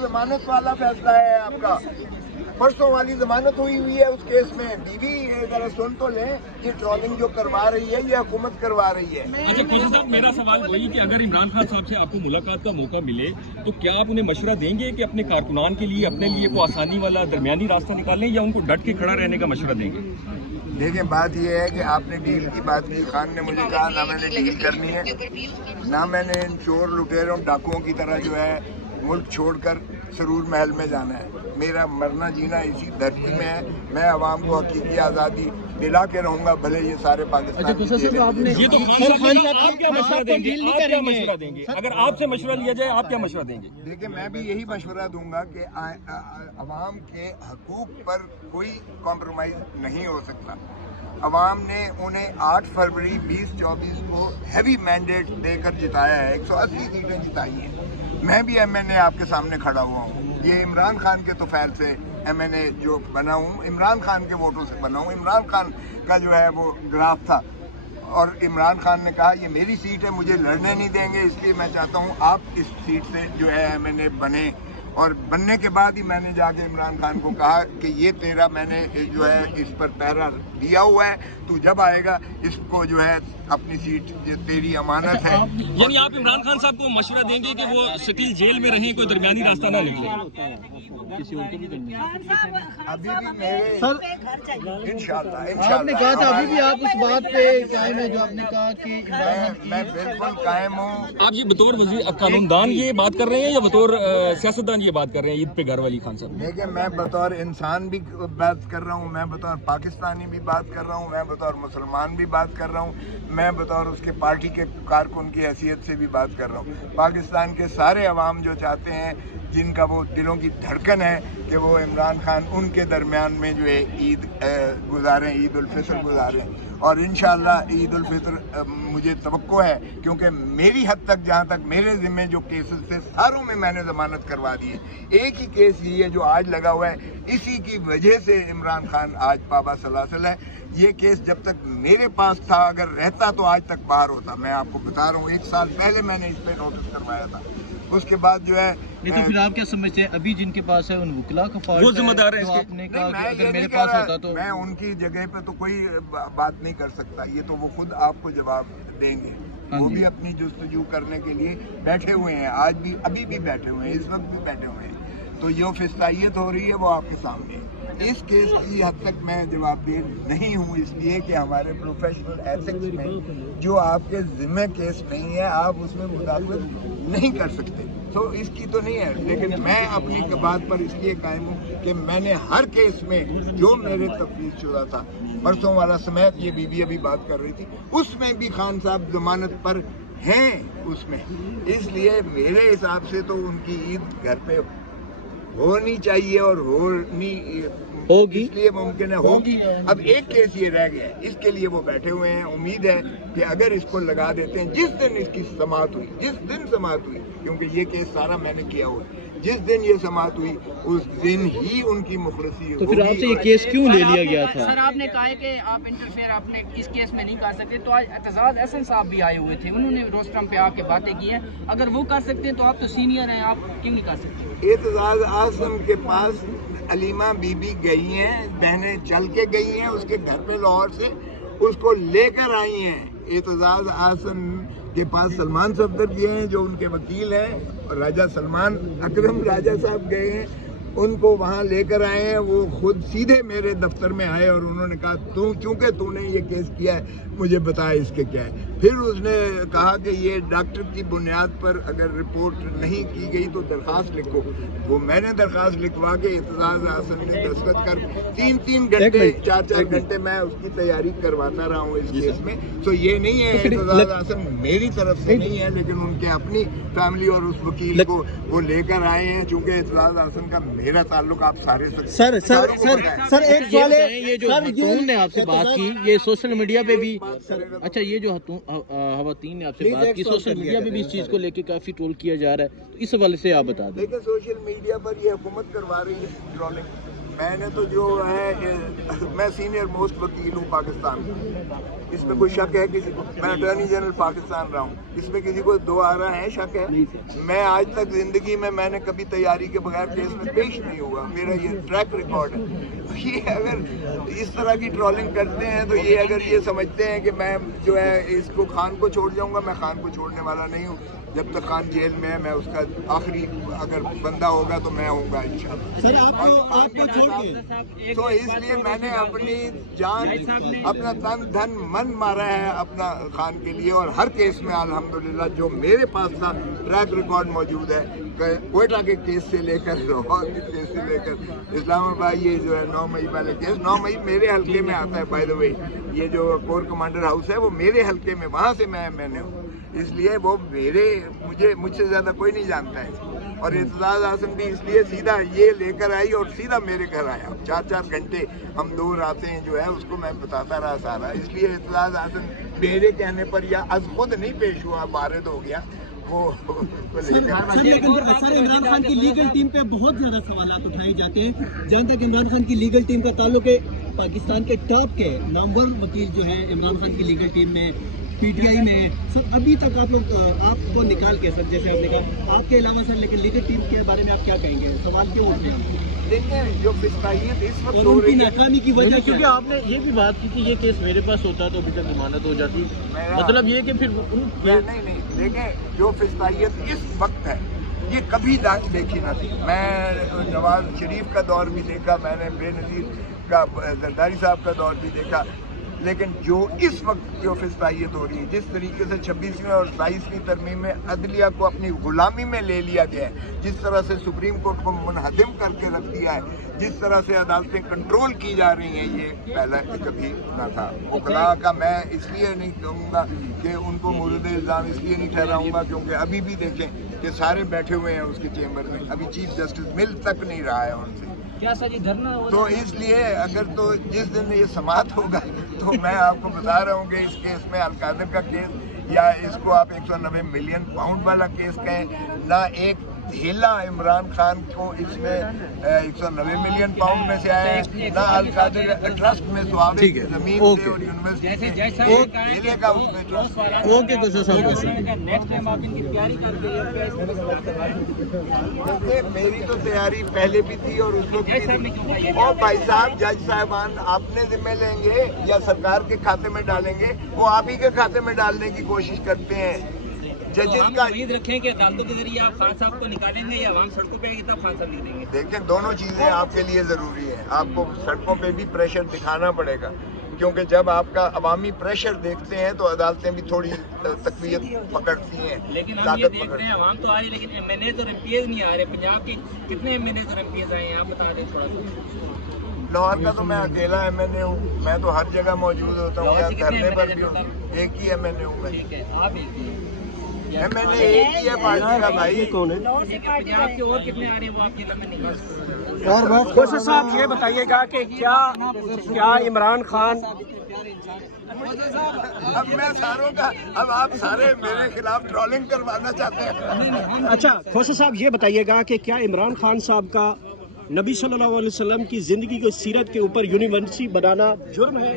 जमानत वाला फैसला है आपका, परसों वाली जमानत हुई है उस केस में। बीवी जरा सुन तो लें, ये ट्रोलिंग जो करवा रही है ये हुकूमत करवा रही है। अच्छा काजी साहब, मेरा सवाल वही कि अगर इमरान खान साहब से आपको मुलाकात का मौका मिले तो क्या आप उन्हें मशवरा देंगे कि अपने कारकुनान के लिए अपने लिए कोई आसानी वाला दरमियानी रास्ता निकालें, या उनको डट के खड़ा रहने का मशवरा देंगे? देखिए, बात ये है कि आपने डील की बात की, खान ने मुझे कहा ना मैंने डील करनी है, ना मैंने इन चोर लुटेरों डाकुओं की तरह जो है मुल्क छोड़कर सरूर महल में जाना है। मेरा मरना जीना इसी धरती में है। मैं आवाम को हकीकी आज़ादी दिला के रहूंगा, भले ये सारे पाकिस्तान। ये तो खान साहब आप क्या मशवरा देंगे? आप क्या मशवरा देंगे? अगर आपसे मशवरा लिया जाए आप क्या मशवरा देंगे? देखिए, मैं भी यही मशवरा दूंगा कि आवाम के हकूक पर कोई कॉम्प्रोमाइज़ नहीं हो सकता। अवाम ने उन्हें 8 फरवरी 2024 को हैवी मैंडेट देकर जिताया है, 180 सीटें जिताई हैं। मैं भी एमएनए आपके सामने खड़ा हुआ हूँ। ये इमरान खान के तोफैल से एमएनए जो बना हूँ, इमरान खान के वोटों से बना हूँ। इमरान खान का जो है वो ग्राफ था और इमरान खान ने कहा ये मेरी सीट है, मुझे लड़ने नहीं देंगे, इसलिए मैं चाहता हूँ आप इस सीट से जो है एमएनए बने। और बनने के बाद ही मैंने जाके इमरान खान को कहा कि ये तेरा मैंने जो है इस पर पहरा दिया हुआ है, तू जब आएगा इसको जो है अपनी सीट तेरी अमानत है। यानी आप इमरान खान साहब को मशवरा देंगे कि वो स्टील जेल में रहें, कोई दरमियानी रास्ता ना निकले? अभी भी मेरे इंशाल्लाह आपने कहा था, अभी भी आप उस बात पे कायम है जो आपने कहा कि मैं बिल्कुल कायम हूँ। आप ये बतौर वज़ीर कानूनदान ये बात कर रहे हैं या बतौर सियासतदान ये बात कर रहे हैं ईद पे घर वाली खान साहब? देखिए, मैं बतौर इंसान भी बात कर रहा हूँ, मैं बतौर पाकिस्तानी भी बात कर रहा हूँ, मैं बतौर मुसलमान भी बात कर रहा हूँ, मैं बतौर उसके पार्टी के कारकुन की हैसियत से भी बात कर रहा हूँ। पाकिस्तान के सारे अवाम जो चाहते हैं, जिनका वो दिलों की धड़कन है कि वो इमरान खान उनके दरमियान में जो है ईद गुजारें, ईद उल फितर गुजारें। और इंशाअल्लाह ईद उल फितर मुझे तवक्को है, क्योंकि मेरी हद तक जहाँ तक मेरे ज़िम्मे जो केसेस थे सारों में मैंने ज़मानत करवा दी है। एक ही केस ये है जो आज लगा हुआ है, इसी की वजह से इमरान खान आज पाबा सलासल है। ये केस जब तक मेरे पास था, अगर रहता तो आज तक बाहर होता। मैं आपको बता रहा हूँ, 1 साल पहले मैंने इस पर नोटिस करवाया था। उसके बाद जो है नहीं, तो फिर आप क्या समझते हैं अभी जिनके पास है उन वकीला का फॉल्ट वो जिम्मेदार है इसके? आपने कहा मैं अगर ये मेरे नहीं पास कह होता रहा, तो मैं उनकी जगह पे तो कोई बात नहीं कर सकता। ये तो वो खुद आपको जवाब देंगे। वो भी अपनी जुस्तजू करने के लिए बैठे हुए हैं, आज भी, अभी भी बैठे हुए हैं, इस वक्त भी बैठे हुए हैं। तो जो फिस्तायत हो रही है वो आपके सामने है। इस केस की हद तक मैं जवाबदेह नहीं हूँ, इसलिए कि हमारे प्रोफेशनल एथिक्स में जो आपके जिम्मे केस नहीं है आप उसमें मुदाखलत नहीं कर सकते। तो इसकी तो नहीं है, लेकिन मैं अपनी बात पर इसलिए कायम हूँ कि मैंने हर केस में जो मेरे तफ्तीश शुदा था, परसों वाला समेत ये बीबी अभी बात कर रही थी, उसमें भी खान साहब जमानत पर हैं उसमें। इसलिए मेरे हिसाब से तो उनकी ईद घर पे होनी चाहिए और होनी होगी, इसलिए मुमकिन है होगी। अब एक केस ये रह गया है, इसके लिए वो बैठे हुए हैं। उम्मीद है कि अगर इसको लगा देते हैं, जिस दिन इसकी समाअत हुई, जिस दिन समाअत हुई, क्योंकि ये केस सारा मैंने किया हुआ है, जिस दिन ये समाअत हुई उस दिन ही उनकी मुखलसी तो फिर आपसे ये केस क्यों ले लिया गया था? सर आपने कहा है कि आप इंटरफेयर आपने इस केस में नहीं कर सकते, तो आज एतजाज हसन साहब भी आए हुए थे, उन्होंने रोस्टरम पे आके बातें की हैं। अगर वो कर सकते हैं तो आप तो सीनियर हैं, आप क्यों नहीं कर सकते? एतजाज आसम के पास अलीमा बीबी गई हैं, बहनें चल के गई हैं उसके घर पे लाहौर से, उसको लेकर आई हैं। एतजाज आसम के पास सलमान सफदर गए हैं जो उनके वकील हैं, और राजा सलमान अकरम राजा साहब गए हैं, उनको वहाँ लेकर आए हैं। वो खुद सीधे मेरे दफ्तर में आए और उन्होंने कहा तू चूँकि तूने ये केस किया है मुझे बता इसके क्या है। फिर उसने कहा कि ये डॉक्टर की बुनियाद पर अगर रिपोर्ट नहीं की गई तो दरख्वास्त लिखो। वो मैंने दरख्वास्त लिखवा के एतजाज आसन ने दस्तखत कर 3-3 घंटे 4-4 घंटे मैं उसकी तैयारी करवाता रहा हूँ इस केस में। तो ये नहीं है एतजाज आसन मेरी तरफ से नहीं है, लेकिन उनके अपनी फैमिली और उस वकील को वो लेकर आए हैं। चूँकि एतजाज आसन का मेरा ताल्लुक आप सारे सर एक सवाल है, ये जो हतून ने आपसे बात की, ये सोशल मीडिया पे भी, अच्छा ये जो हवातीन ने आपसे बात की, सोशल मीडिया पे भी इस चीज को लेके काफी ट्रोल किया जा रहा है, तो इस हवाले से आप बता दें। देखिए, सोशल मीडिया पर ये हुकूमत करवा रही है ट्रोलिंग, میں نے تو جو ہے میں سینئر موسٹ وکیل ہوں پاکستان میں، اس میں کوئی شک ہے کسی کو؟ میں اٹارنی جنرل پاکستان رہا ہوں، اس میں کسی کو دو آ رہا ہے شک ہے؟ میں آج تک زندگی میں نے کبھی تیاری کے بغیر کیس میں پیش نہیں ہوا، میرا یہ ٹریک ریکارڈ ہے۔ یہ اگر اس طرح کی ٹرولنگ کرتے ہیں تو یہ اگر یہ سمجھتے ہیں کہ میں جو ہے اس کو خان کو چھوڑ جاؤں گا، میں خان کو چھوڑنے والا نہیں ہوں۔ جب تک خان جیل میں ہے میں اس کا آخری اگر بندہ ہوگا تو میں ہوں گا انشاءاللہ۔ تو اس لیے میں نے اپنی جان، اپنا تن دھن من مارا ہے اپنا خان کے لیے، اور ہر کیس میں الحمدللہ جو میرے پاس تھا ٹریک ریکارڈ موجود ہے، کوئٹہ کے کیس سے لے کر لاہور کے کیس سے لے کر اسلام آباد، یہ جو ہے 9 مئی والے کیس، 9 مئی میرے حلقے میں آتا ہے بائی دا وے، یہ جو کور کمانڈر ہاؤس ہے وہ میرے حلقے میں، وہاں سے میں نے ہوں، اس لیے وہ مجھ سے زیادہ کوئی نہیں جانتا ہے۔ اور اعتزاز احسن بھی اس لیے سیدھا یہ لے کر آئی اور سیدھا میرے گھر آیا، 4 گھنٹے ہم دور آتے ہیں جو ہے اس کو میں بتاتا رہا سارا، اس لیے اعتزاز احسن میرے کہنے پر یا از خود نہیں پیش ہوا، بارد ہو گیا وہ۔ سر عمران خان کی لیگل ٹیم پہ بہت زیادہ سوالات اٹھائے جاتے ہیں، جہاں تک عمران خان کی لیگل ٹیم کا تعلق ہے، پاکستان کے ٹاپ کے نامور وکیل جو ہیں عمران خان کی لیگل ٹیم میں پی ٹی آئی میں، سر ابھی تک آپ لوگ آپ کو نکال کے، سر جیسے آپ نے کہا آپ کے علاوہ سر، لیکن لیگل ٹیم کے بارے میں آپ کیا کہیں گے؟ سوال کیوں اٹھتے ہیں؟ دیکھیں جو فسطائیت اس وقت اور ہو ان کی رہی ہے، ناکامی کی وجہ کیونکہ آپ نے یہ بھی بات کی کہ یہ کیس میرے پاس ہوتا تو ابھی تک ضمانت ہو جاتی، مطلب یہ کہ پھر نہیں دیکھیں جو فسطائیت اس وقت ہے یہ کبھی دیکھی نہ تھی۔ میں نواز شریف کا دور بھی دیکھا، میں نے بے نظیر کا زرداری صاحب کا دور بھی دیکھا، لیکن جو اس وقت جو فسطائیت ہو رہی ہے، جس طریقے سے 26ویں اور 27ویں ترمیم میں عدلیہ کو اپنی غلامی میں لے لیا گیا ہے، جس طرح سے سپریم کورٹ کو منہدم کر کے رکھ دیا ہے، جس طرح سے عدالتیں کنٹرول کی جا رہی ہیں، یہ پہلا کبھی نہ تھا۔ وکلاء کا میں اس لیے نہیں کہوں گا کہ ان کو مورد الزام اس لیے نہیں ٹھہراؤں گا کیونکہ ابھی بھی دیکھیں کہ سارے بیٹھے ہوئے ہیں اس کے چیمبر میں، ابھی چیف جسٹس مل تک نہیں رہا ہے ان سے، کیا سر یہ دھرنا ہو؟ تو اس لیے اگر تو جس دن یہ سماعت ہوگا تو میں آپ کو بتا رہا ہوں کہ اس کیس میں القادر کا کیس یا اس کو آپ 190 ملین پاؤنڈ والا کیس کہیں، نہ ایک ہیلا عمران خان کو اس میں 190 ملین پاؤنڈ میں سے آیا ہے، نہ القادر ٹرسٹ میں سواب زمین سے اور یونیورسٹی ہیلے کا اس میں ٹرسٹ۔ اوکے گزر صاحب، نیکسٹ ٹائم آپ ان کی تیاری کر کے میری تو تیاری پہلے بھی تھی اور اس وقت بھی تھی۔ اور بھائی صاحب جج صاحبان اپنے ذمہ لیں گے یا سرکار کے کھاتے میں ڈالیں گے؟ وہ آپ ہی کے کھاتے میں ڈالنے کی کوشش کرتے ہیں۔ ججز کا امید رکھیں کہ عدالتوں کے ذریعے آپ خان صاحب کو نکالیں گے یا عوام سڑکوں پہ آئے گی تب خان صاحب نکلیں گے؟ دیکھیں دونوں چیزیں آپ کے لیے ضروری ہیں، آپ کو سڑکوں پہ بھی پریشر دکھانا پڑے گا، کیونکہ جب آپ کا عوامی پریشر دیکھتے ہیں تو عدالتیں بھی تھوڑی تقویت پکڑتی ہیں، لیکن ہم یہ دیکھ رہے ہیں عوام تو آ رہی ہے لیکن ایم این اے اور ایم پی ایز نہیں آ رہے۔ پنجاب کے کتنے ایم این اے اور ایم پی ایز آئے ہیں آپ بتا دیں تھوڑا سا؟ لاہور کا تو میں اکیلا ایم این اے ہوں، میں تو ہر جگہ موجود ہوتا ہوں، یا دھرنے پر بھی ہوں، ایک ہی ایم این اے ہوں میں۔ ٹھیک ہے، آپ ایک ہی ایم این اے ایک ہی ہے پارٹی کا بھائی۔ پنجاب کے اور کتنے آ رہے ہیں وہ آپ کے علم میں نہیں ہے؟ کوشش صاحب یہ بتائیے گا کہ کیا عمران خان، اب میں ساروں کا، اب آپ سارے میرے خلاف ٹرولنگ کروانا چاہتے ہیں؟ اچھا کوشش صاحب یہ بتائیے گا کہ کیا عمران خان صاحب کا نبی صلی اللہ علیہ وسلم کی زندگی کی سیرت کے اوپر یونیورسٹی بنانا جرم ہے؟